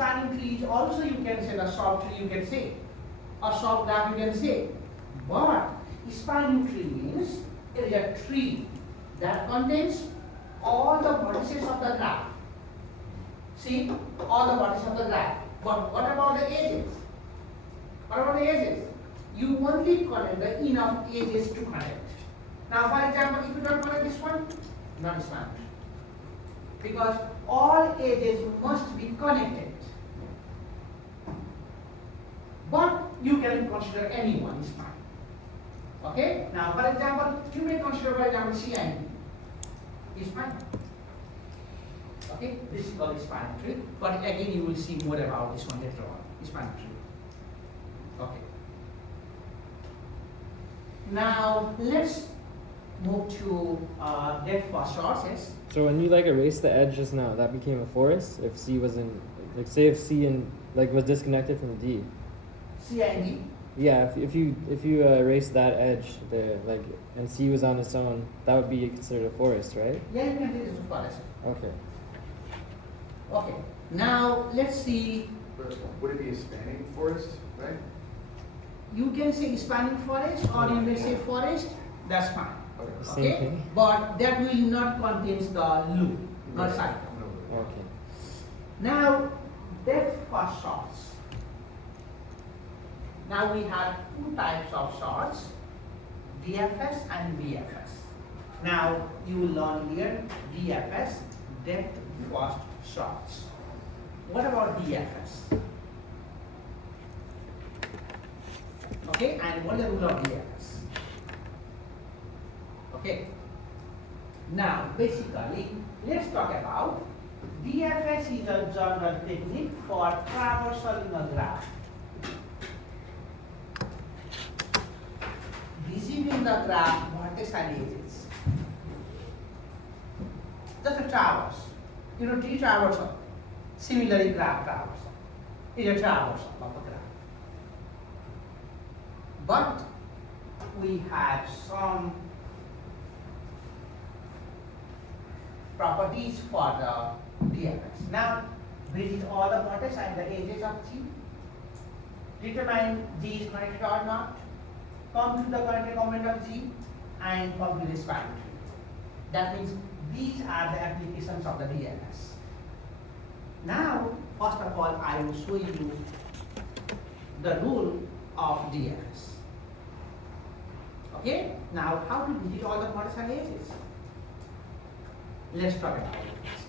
spanning tree is also, you can say, the soft tree, you can say, or soft graph, you can say. But spanning tree means it is a tree that contains all the vertices of the graph. See, all the vertices of the graph. But what about the edges? What about the edges? You only connect the enough edges to connect. Now, for example, if you don't connect this one, not spanning tree. Because all edges must be connected. But you can consider any one is fine. Okay? Now, for example, you may consider, for example, C and D is fine. Okay? This is called spanning tree. But again, you will see more about this one later on. Spanning tree. Okay. Now, let's move to depth first source. Yes. So when you like erased the edge just now, that became a forest. If C wasn't, like, say if C and like was disconnected from D. C and D. Yeah, if you erase that edge there, like, and C was on its own, that would be considered a forest, right? Yeah, you can take this to forest. Okay. Okay. Now let's see. But would it be a spanning forest, right? You can say spanning forest, or you may say forest. That's fine. Okay. Same Okay, thing? but that will not contains the loop, not Right. cycle. No. Okay. Now, depth first source. Now we have two types of sorts, DFS and BFS. Now you will learn here DFS, depth first sorts. What about DFS? Okay, and what is the rule of DFS? Okay. Now basically, let's talk about DFS is a general technique for traversing a graph. Receiving the graph vertex and edges. Just a traverse. You know, T traversal. Similarly, graph traversal is a traversal of the graph. But we have some properties for the DFS. Now, visit all the vertex and the edges of G. Determine G is connected or not. Come to the connected component of G and come to the spanning tree. That means these are the applications of the DFS. Now, first of all, I will show you the rule of DFS. Okay? Now, how to visit all the vertex and edges? Let's talk about it first.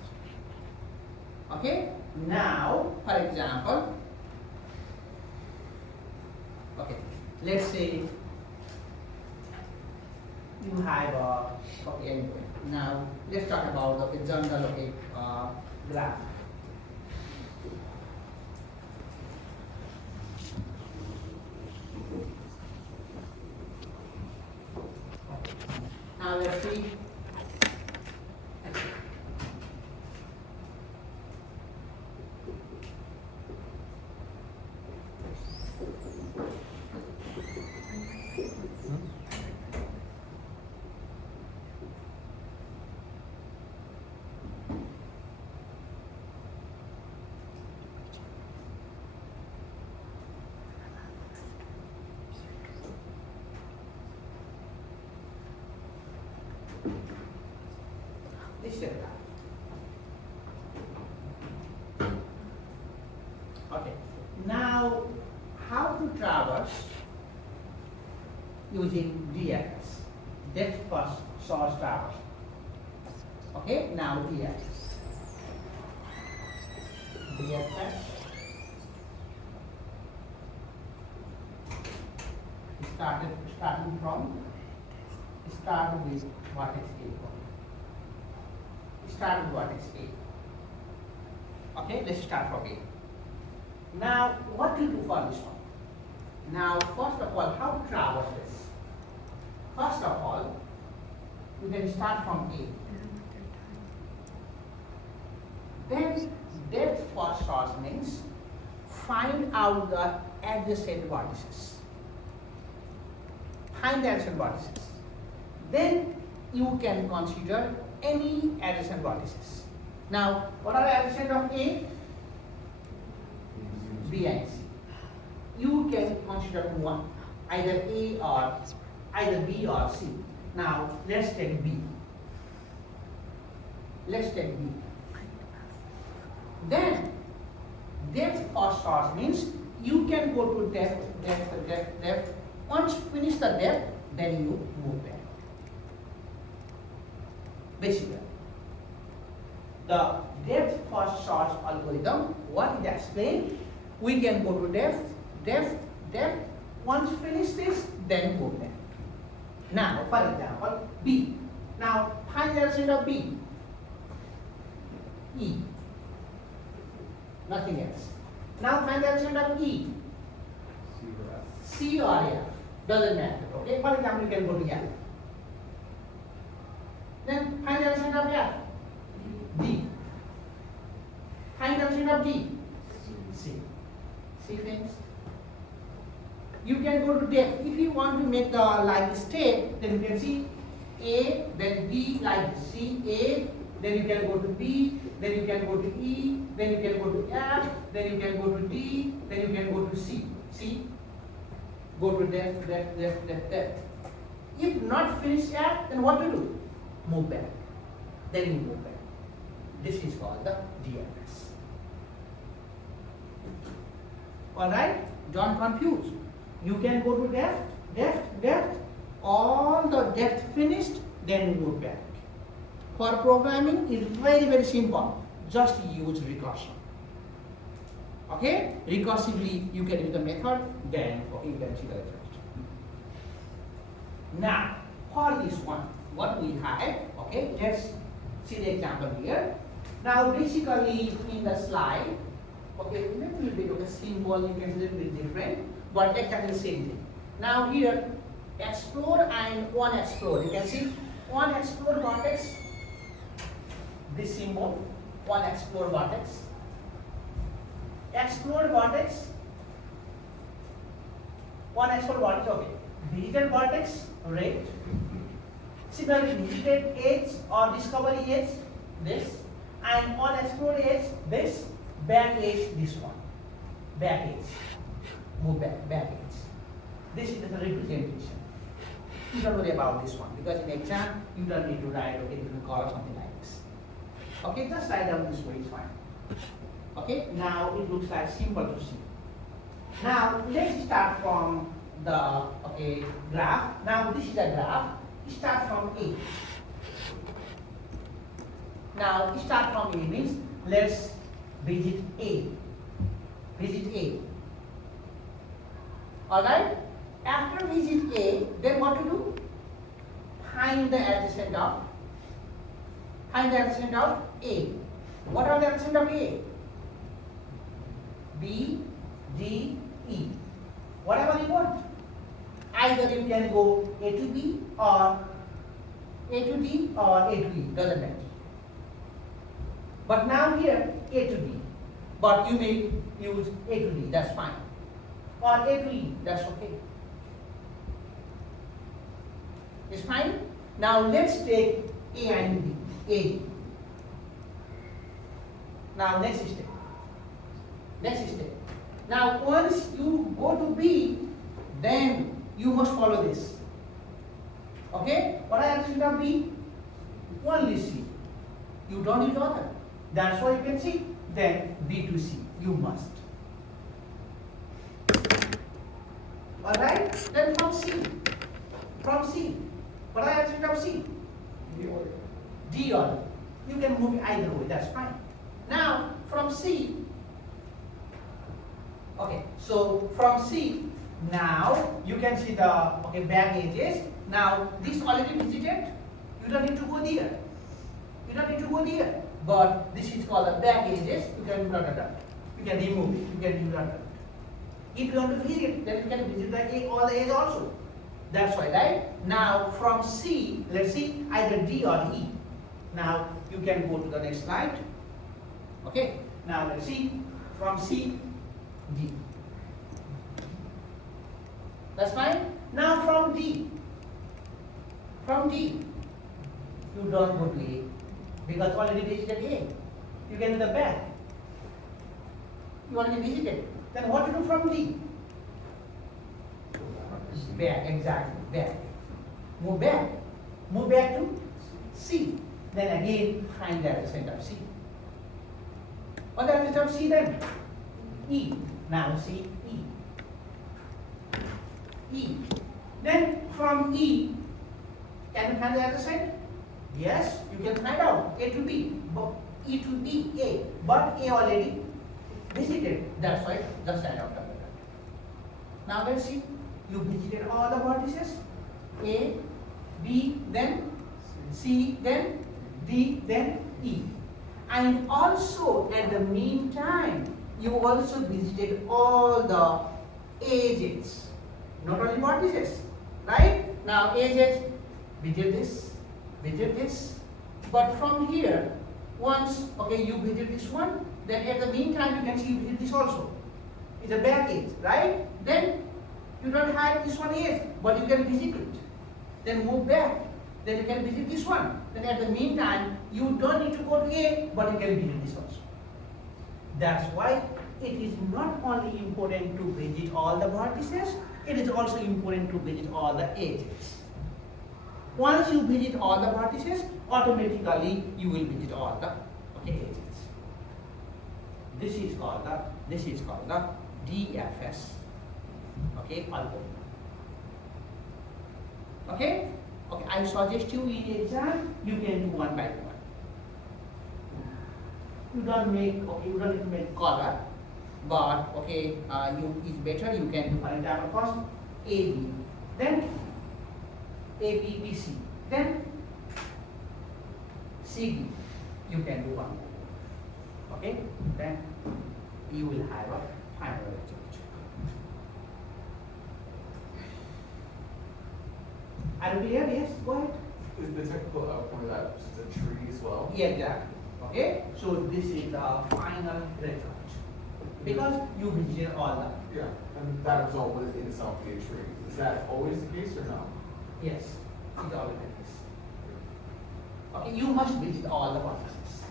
Okay? Now, for example, okay, let's say you have a, okay, anyway, now let's talk about the general, okay, graph. Now let's see. This is the graph. Okay. Now, how to traverse using DFS, depth first source traverse. Okay. Now DFS. DFS. Starting from start with vertex A. Start with vertex A. Okay, let's start from A. Now, what to do for this one? Now, first of all, how to traverse this? First of all, you can start from A. Then, depth first source means find out the adjacent vertices. Find the adjacent vertices. Then you can consider any adjacent vertices. Now, what are the adjacent of A? B and C. You can consider one, either A or either B or C. Now let's take B. Let's take B. Then depth first source means you can go to depth, depth, depth, depth. Once finish the depth, then you move back. Basically, the depth first source algorithm, what it explains, we can go to depth, depth, depth. Once finish this, then go back. Now, for example, B. Now, find the intersection of B. E. Nothing else. Now, find the intersection of E. C or F. C or F. Doesn't matter. Okay. For example, you can go to F. Then find the intersection of F. D. Find the intersection of D. C. C things. You can go to depth. If you want to make the like state, then you can see A, then B like C, A, then you can go to B, then you can go to E, then you can go to F, then you can go to D, then you can go to C. See? Go to depth, depth, depth, depth, depth. If not finish F, then what to do? Move back. Then you move back. This is called the DFS. Alright? Don't confuse. You can go to depth, depth, depth, all the depth finished, then you move back. For programming, it's very, very simple. Just use recursion. Okay? Recursively, you can use the method, then you can see the result. Now, for this one, what we have, okay, let's see the example here. Now, basically, in the slide, okay, maybe a little bit of a symbol, you can see a little bit different, but exactly the same thing. Now here, explore and unexplored. You can see unexplored vertex, this symbol, unexplored vertex. Explored vertex, unexplored vertex, okay. Visited vertex, red. Similarly, visited edge or discovery edge, this. And unexplored edge, this. Back edge, this one. Back edge. Move back, back edge. This is the representation. You don't worry about this one because in exam you don't need to write okay different color something like this. Okay, just write down this way, it's fine. Okay, now it looks like simple to see. Now let's start from the graph. Now this is a graph. Start from A. Now start from A means let's visit A. Visit A. Alright? After visit A, then what to do? Find the adjacent of A. What are the adjacent of A? B, D, E. Whatever you want. Either you can go A to B or A to D or A to E, doesn't matter. But now here A to B. But you may use A to D, that's fine. Or A to E, that's okay. It's fine? Now let's take A and B. A. Now next step. Next step. Now once you go to B, then you must follow this. Okay? What are the of B? Only C. You don't use other. That's why you can see. Then B to C. You must. Alright? Then from C. What are the of C? D order. D order. You can move it either way, that's fine. Now, from C, okay, so from C, now you can see the back edges. Now, this already visited, you don't need to go there. You don't need to go there. But this is called the back edges, you can remove it, you can use that. If you want to visit, then you can visit the all the edges also. That's why, right? Now from C, let's see either D or E. Now you can go to the next slide. Okay. Now let's see from C, D. That's fine. Now from D, you don't go to A because already visited A. You can do the back. You already visited. Then what to do from D? Back, exactly, back. Move back. Move back to C. Then again find the adjacent of C. What the adjacent of C then? E. Now see E. E. Then from E, can you find the adjacent? Yes, you can find out A to B, but E to B, A. But A already visited. That's why just add out of it. Now let's see. You visited all the vertices. A, B, then C, then D, then E. And also at the meantime, you also visited all the edges. Not only vertices, right? Now edges, visit this. But from here, once, okay, you visit this one, then at the meantime you can see you visit this also. It's a back edge, right? Then you don't have this one edge, but you can visit it. Then move back. Then you can visit this one. Then at the meantime, you don't need to go to A, but you can visit this also. That's why it is not only important to visit all the vertices, it is also important to visit all the edges. Once you visit all the vertices, automatically you will visit all the edges. This is called the DFS. Okay, algorithm. Okay? Okay, I suggest you in exam, you can do one by one. You don't need to make color, but okay, is better, you can do for example first AB, then ABBC, then CD, you can do one. Okay, then you will have a final result. Are you clear? Yes, go ahead. Is the technical outcome of that just a tree as well? Yeah, exactly. Okay, so this is the final result because you visited all the. Yeah, and that result would in itself be a tree. Is that always the case or no? Yes, it's always like this. Okay, you must visit all the vertices.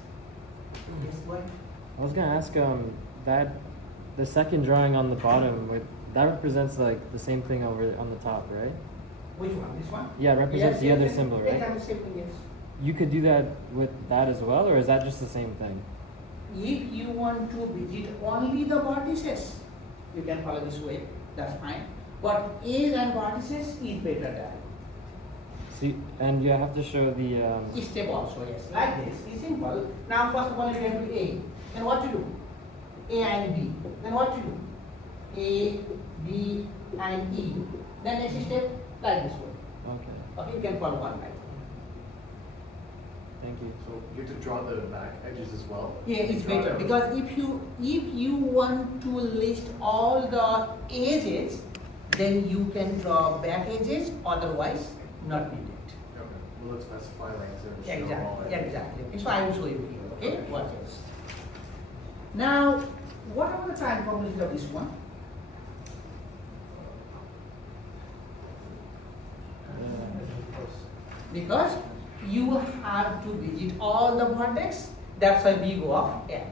Yes, go ahead. I was gonna ask that the second drawing on the bottom with that represents like the same thing over on the top, right? Which one? This one? Yeah, it represents the other symbol, right? Exactly the same thing, yes. You could do that with that as well, or is that just the same thing? If you want to visit only the vertices, you can follow this way. That's fine. But edge and vertices is better than. See, and you have to show the. Step also, yes. Like this. It's simple. Now, first of all, you can do A. Then what to do? A and B. Then what to do? A, B, and E. Then next step, like this way. Okay, Okay, you can follow one like. thank you. So you have to draw the back edges as well? Yeah, it's Draw better those. because if you want to list all the edges, then you can draw back edges. Otherwise, not needed. Okay, well, let's specify like to show all Exactly. that. Exactly. So I will show you here. Okay, watch this. Now, what are the time formulas of this one? Because you have to visit all the vertex, that's why B go of n.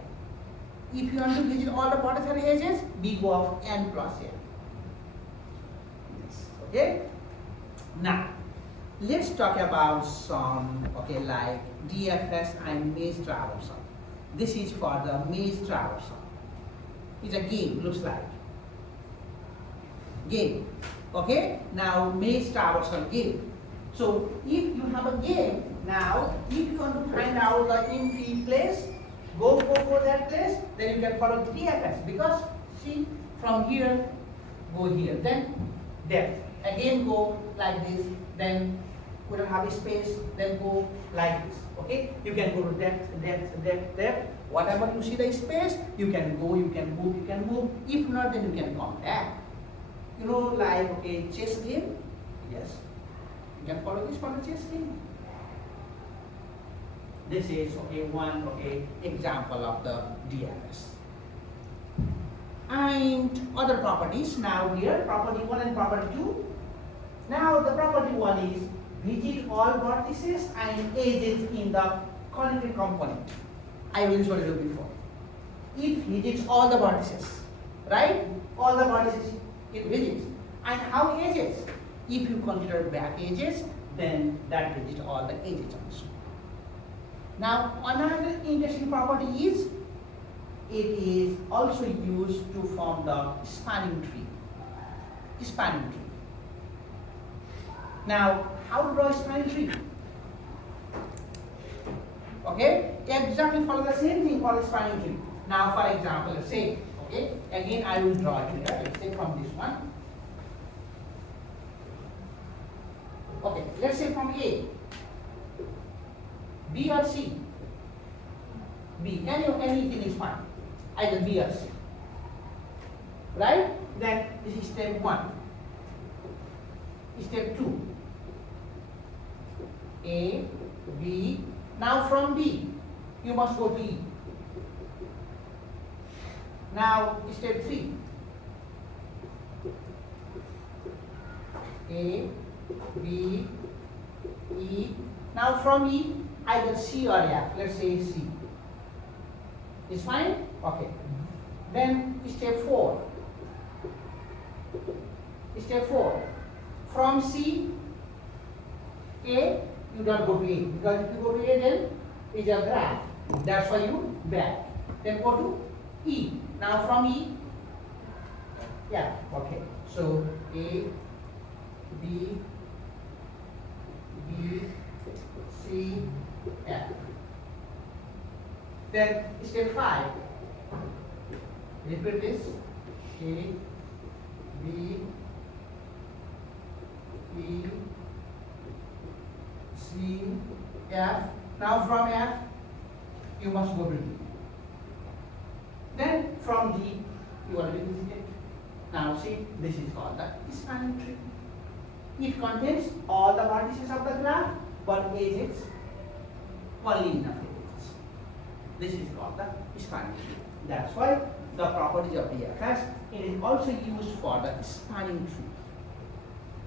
If you want to visit all the vertex and edges, B go of n plus n. Yes. Okay? Now, let's talk about some, okay, like DFS and maze traversal. This is for the maze traversal. It's a game, looks like. Game. Okay? Now, maze traversal game. So if you have a game, now if you want to find out the empty place, go that place, then you can follow the DFS because see from here, go here, then depth. Again go like this, then we don't have a space, then go like this. Okay? You can go to depth. Whatever you see the space, you can go, you can move. If not, then you can come back. You know, like okay, chess game? Yes. You can follow this for the chess game. This is one example of the DFS. And other properties now here, property 1 and property 2. Now the property 1 is visit all vertices and edges in the connected component. I will show you before. it visits all the vertices, right? All the vertices it visits. And how edges? If you consider back edges, then that visits all the edges also. Now, another interesting property is, it is also used to form the spanning tree. Spanning tree. Now, how to draw a spanning tree? Okay, exactly follow the same thing for the spanning tree. Now, for example, let's say, okay, again I will draw it here. Let's say from this one. Okay, let's say from A, B or C. B, anything is fine. Either B or C. Right? Then this is step 1. Step 2. A, B. Now from B, you must go to E. Now step 3. A, B, E. Now from E, either C or F. Let's say C. Is fine? Okay. Then step 4. Step 4. From C, A, you don't go to A. Because if you go to A, then it's a graph. That's why you back. Then go to E. Now from E, yeah, okay. So A, B, B, C, F. Then step 5. Repeat this. A, B, E, C, F. Now from F, you must go to D. Then from D, you already visited. Now see, this is called the spanning tree. It contains all the vertices of the graph, but edges only enough edges. This is called the spanning tree. That's why the properties of DFS, it is also used for the spanning tree.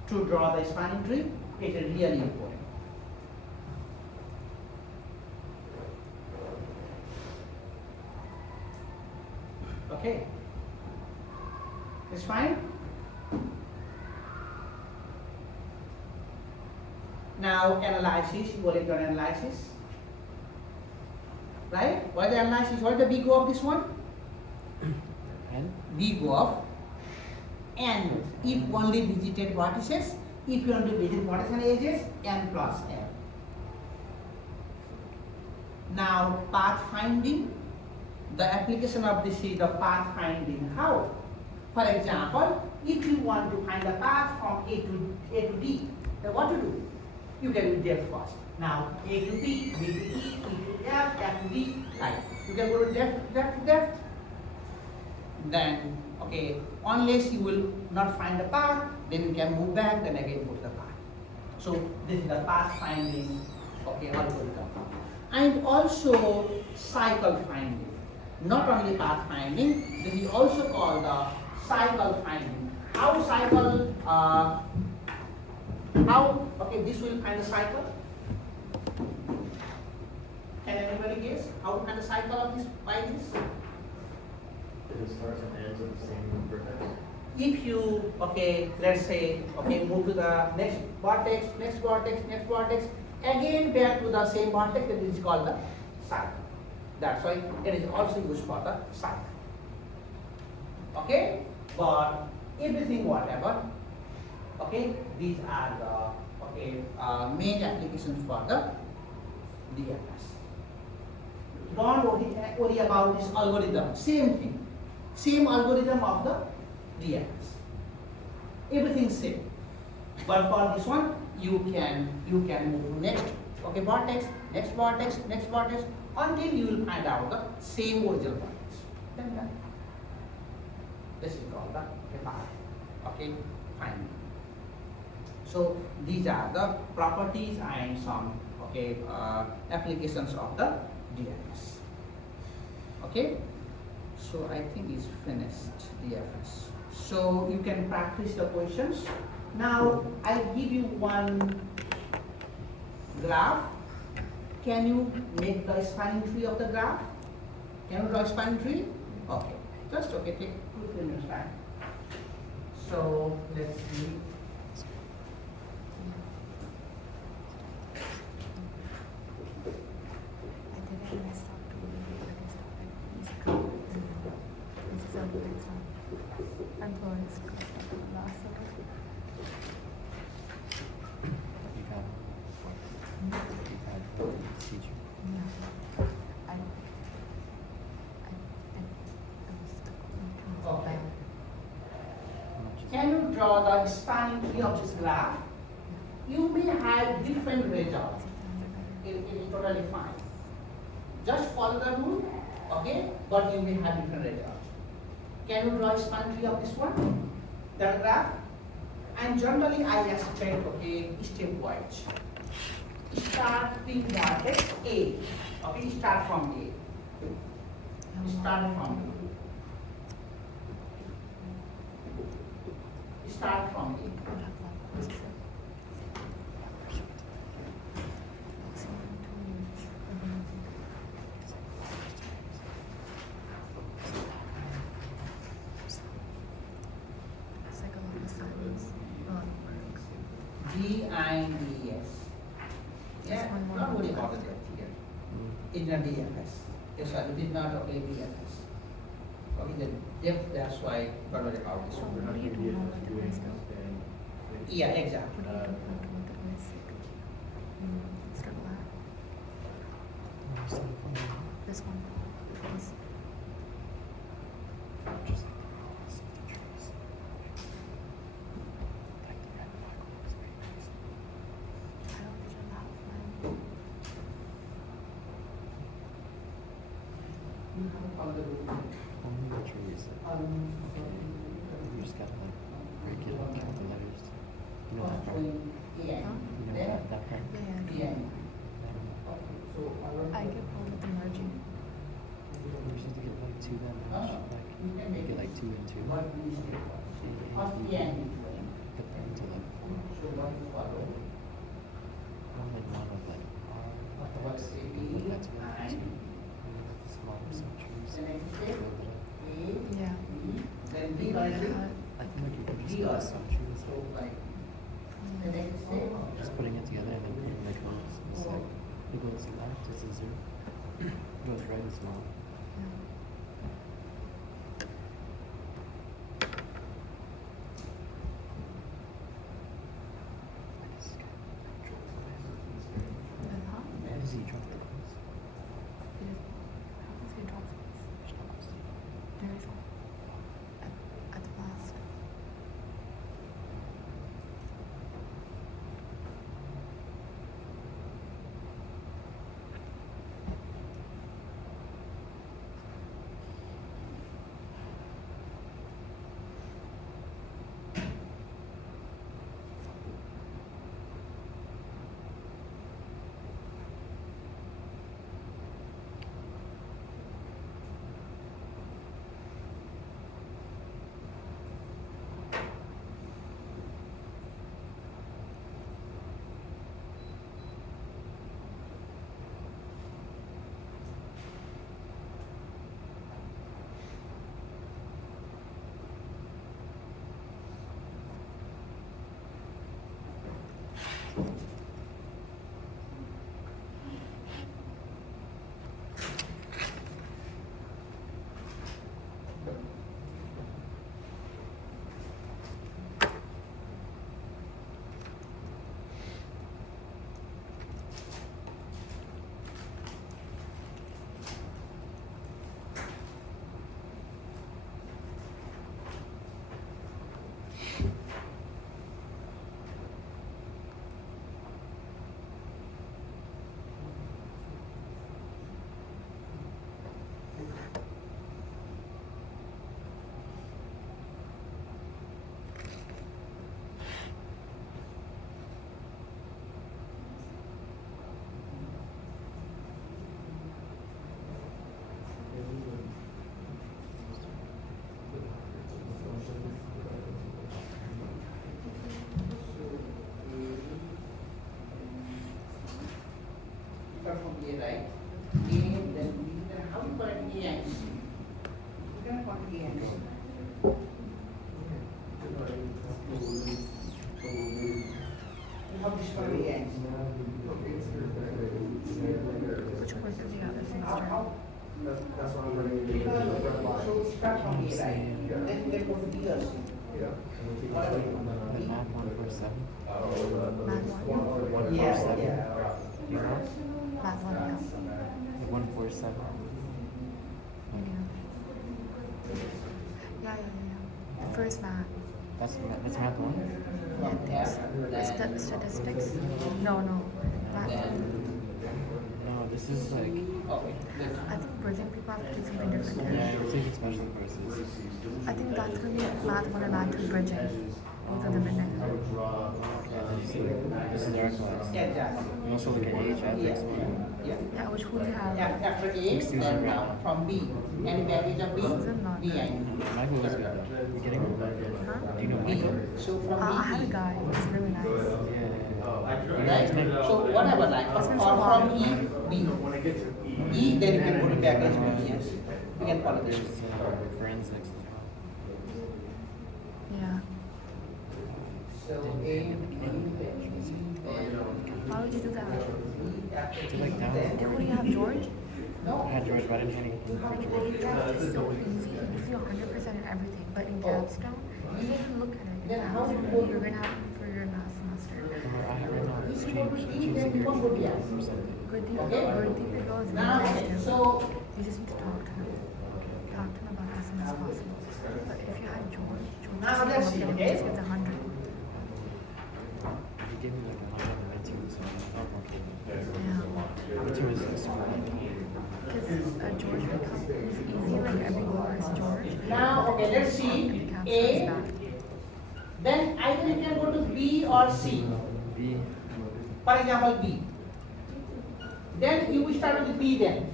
To draw the spanning tree, it is really important. Okay, it's fine. Now analysis, you already done analysis, right? What is the analysis? What is the big O of this one? N? Big O of N. If only visited vertices, if you only visit vertices and edges, N plus N. Now path finding. The application of this is the path finding. How? For example, if you want to find the path from A to D, then what to do? You can do depth first. Now A to B, B to E, E to F, F to D, right? You can go to depth. Then, okay, unless you will not find the path, then you can move back, then again go to the path. So this is the path finding, okay, algorithm. And also cycle finding. Not only path finding, this is also called the cycle finding. How cycle, okay, this will find the cycle. Can anybody guess how to find the cycle of this, by this? If it starts and ends at the same vertex? If you, okay, let's say, okay, move to the next vertex, again back to the same vertex, then it is called the cycle. That's why it is also used for the cycle. Okay? But everything whatever, okay, these are the main applications for the DFS. Don't worry about this algorithm. Same thing. Same algorithm of the DFS. Everything same. But for this one, you can move next vertex, next vertex, until you will find out the same original vertex. Then done. This is called the path. Okay, fine. So these are the properties and some applications of the DFS. Okay, so I think it's finished DFS. So you can practice the questions. Now I'll give you one graph. Can you make the spanning tree of the graph? Can you draw a spanning tree? Okay, just okay, take 2-3 minutes time. So let's see. You got teacher. Okay. How much is Can you draw the spanning tree of this graph? You may have different results. It is totally fine. Just follow the rule, okay? But you may have different results. Can you draw a spanning tree of this one? That graph? And generally I expect, okay, stepwise. Start P bracket A. Okay, start from A. Start from A. Start from A. D and D S. Yeah, not worry about it here. It's not DFS. Yes, sir, it is not okay DFS. Okay, the depth, that's why, not worry about this We're one. not gonna be doing something. Yeah, exactly. This one. This. Just I don't think I'm that fine. You have all the rule. how many trees? You just gotta like break it and count the letters. You know that part? You know that part? Yeah. So, I get bored with the merging. You're supposed to get like two that much. Like you can you make get like 2 and 2. What is it? Of the end between. But then to like So what is follow? one like one of like What is A, B, that's one and two. Smaller some trees. the next step, Build it up. A, Yeah. B, then D by D. I feel like you could just D put also. some trees. So like, the next step. Just putting it together and then putting the codes. It's like it goes left is a 0. It goes right is 1. Easy drop the codes. At the last. Then you can go to B or C. Yeah. Whatever. The math 147. Math one, Yeah, yeah. You know? math one, yeah. The 147. Yeah, the first math. That's math 1? Yeah, statistics? No. Math. No, this is like, Okay. I think bridging people have to do something different here. yeah, we're taking special courses. I think that's going to be math one and math two bridging. Both of them in there. Yeah, this is our class. Yeah, exactly. We also look at age, ethics, Yeah. Yeah, which one do you have? After A, then from B. Any baggage of B, B and Michael was good though. You getting him? Huh? Do you know B. Michael? So from B. I had a guy. It's really nice. Yeah. Right? So whatever, like, or from E, B. E, then you can go to baggage B, yes. We can follow this. There's forensics as well. Yeah. So A, B, then C, Why would you do that? To like down. And who do you have, George? I No. had George, but I didn't have any for George. Yeah, it's so easy. It gives you 100% in everything. But in capstone, you don't even look at it. Then how do you Capstone, go you're to- going to have it for your last semester. I have right now. It's If you go to changed. E, Changed then the you won't go to gear F. or something. Gurdeep, Okay. Gurdeep is really Now, nice okay, too. so You just need to talk to him. Talk to him about as soon as possible. But if you had George Now, just let's look see, at him, okay? he just gets 100. He gave me like a 100 on the midterm, so oh, okay. Yeah. Midterm is super light. Because George becomes easy, like every course, George. now, okay, let's see. A, then either you can go to B or C. B. For example, B. Then you will start with B then.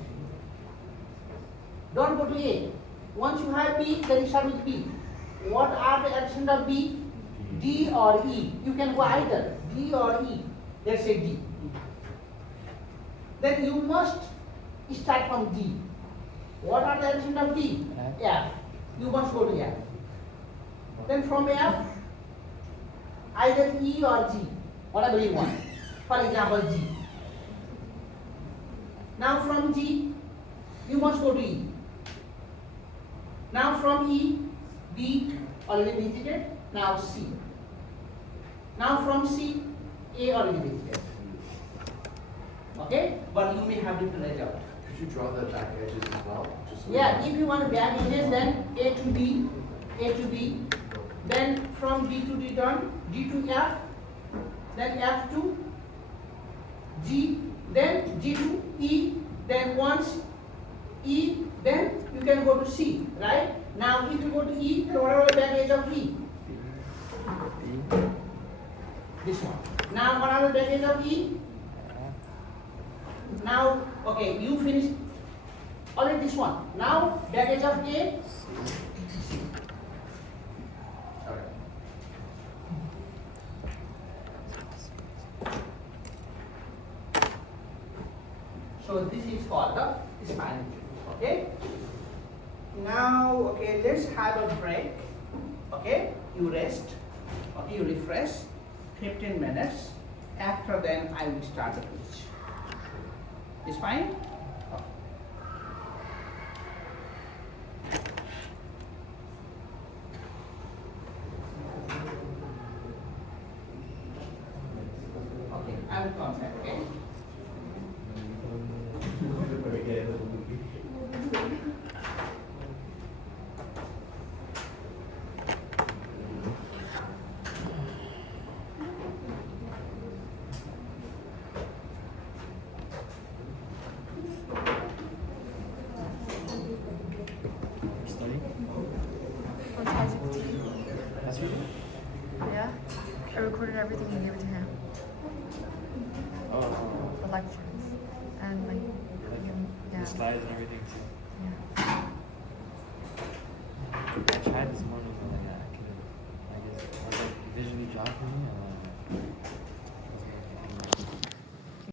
Don't go to A. Once you have B, then you start with B. What are the additions of B? D or E. You can go either D or E. Let's say D. Then you must start from D. What are the additions of D? F. You must go to F. Then from F, either E or G, whatever you want. For example, G. Now from G, you must go to E. Now from E, B already visited. Now C. Now from C, A already visited. Okay? But you may have different result. Could you draw the back edges as well? Just so we Yeah, know? if you want back edges, then A to B, A to B, then from D to D done, D to F, then F to G, then G to E, then once E, then you can go to C, right? Now if you go to E, then what are the back edge of E? B. This one. Now what are the back edge of E? Now, okay, you finished already this one. Now back edge of A, Okay. so this is called the spinal fluid, okay? Now, okay, let's have a break, okay? You rest, okay, you refresh, 15 minutes. After then, I will start the quiz. Is fine? Okay. Okay, I will come back, okay? Study? On ChatGPT. That's what you Yeah. I recorded everything and gave it to him. Oh, The lectures. And like, like yeah. the slides and everything too.